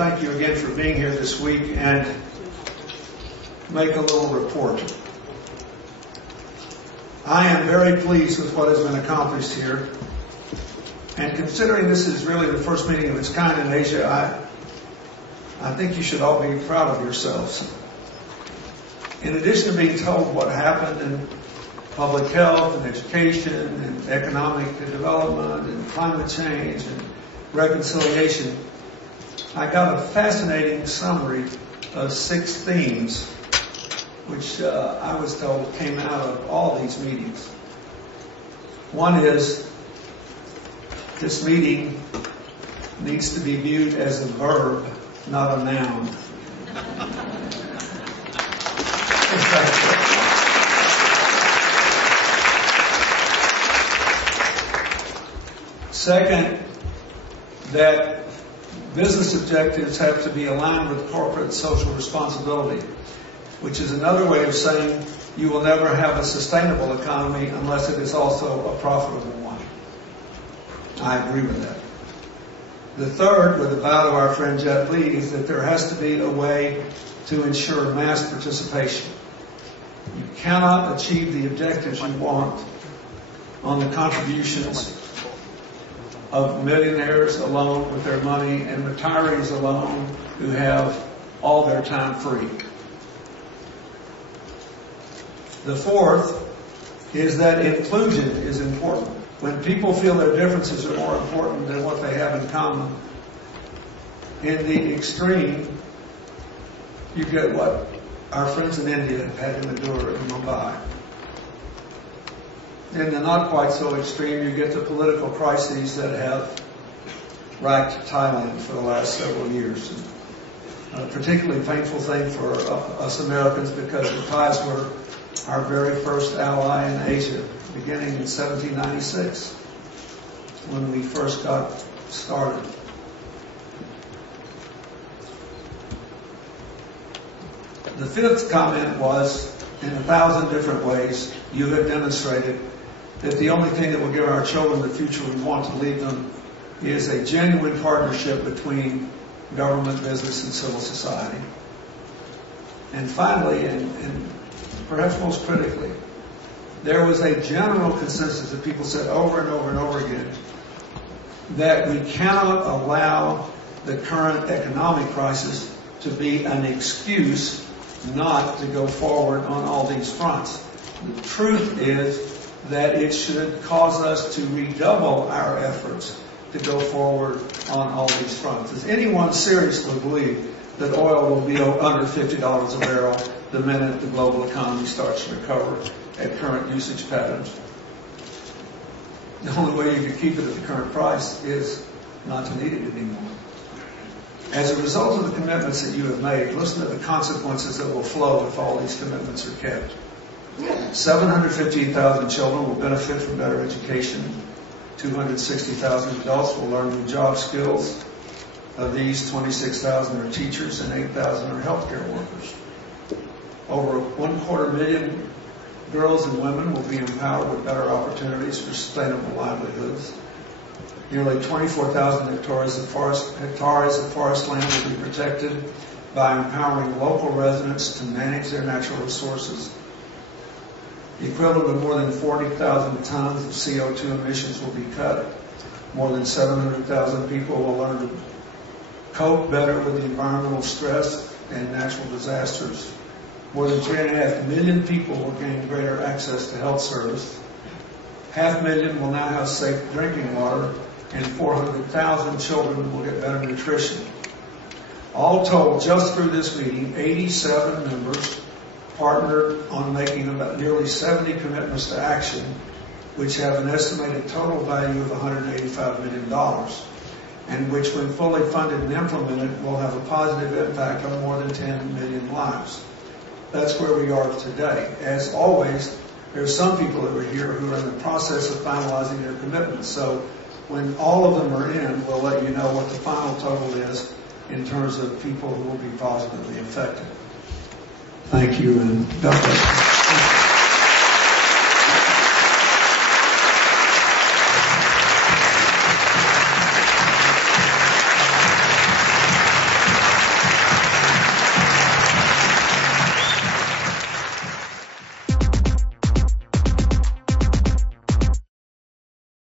thank you again for being here this week and make a little report. I am very pleased with what has been accomplished here. And considering this is really the first meeting of its kind in Asia, I think you should all be proud of yourselves. In addition to being told what happened in public health and education and economic development and climate change and reconciliation, I got a fascinating summary of 6 themes which I was told came out of all these meetings. One is, this meeting needs to be viewed as a verb, not a noun. Second, that business objectives have to be aligned with corporate social responsibility, which is another way of saying you will never have a sustainable economy unless it is also a profitable one. I agree with that. The third, with the vow to our friend Jet Li, is that there has to be a way to ensure mass participation. You cannot achieve the objectives you want on the contributions of millionaires alone with their money and retirees alone who have all their time free. The fourth is that inclusion is important. When people feel their differences are more important than what they have in common, in the extreme, you get what our friends in India have had to endure in Mumbai. In the not quite so extreme, you get the political crises that have racked Thailand for the last several years. A particularly painful thing for us Americans, because the Thais were our very first ally in Asia, beginning in 1796, when we first got started. The fifth comment was, in 1,000 different ways, you have demonstrated that the only thing that will give our children the future we want to leave them is a genuine partnership between government, business, and civil society. And finally, and perhaps most critically, there was a general consensus that people said over and over and over again that we cannot allow the current economic crisis to be an excuse not to go forward on all these fronts. The truth is that it should cause us to redouble our efforts to go forward on all these fronts. Does anyone seriously believe that oil will be under $50 a barrel the minute the global economy starts to recover at current usage patterns? The only way you can keep it at the current price is not to need it anymore. As a result of the commitments that you have made, listen to the consequences that will flow if all these commitments are kept. 715,000 children will benefit from better education. 260,000 adults will learn new job skills. Of these, 26,000 are teachers and 8,000 are healthcare workers. Over 250,000 girls and women will be empowered with better opportunities for sustainable livelihoods. Nearly 24,000 hectares of forest land will be protected by empowering local residents to manage their natural resources. The equivalent of more than 40,000 tons of CO2 emissions will be cut. More than 700,000 people will learn to cope better with the environmental stress and natural disasters. More than 3.5 million people will gain greater access to health service. 500,000 will now have safe drinking water, and 400,000 children will get better nutrition. All told, just through this meeting, 87 members partnered on making about nearly 70 commitments to action, which have an estimated total value of $185 million, and which, when fully funded and implemented, will have a positive impact on more than 10 million lives. That's where we are today. As always, there are some people over here who are in the process of finalizing their commitments. So when all of them are in, we'll let you know what the final total is in terms of people who will be positively affected. Thank you, and God bless you.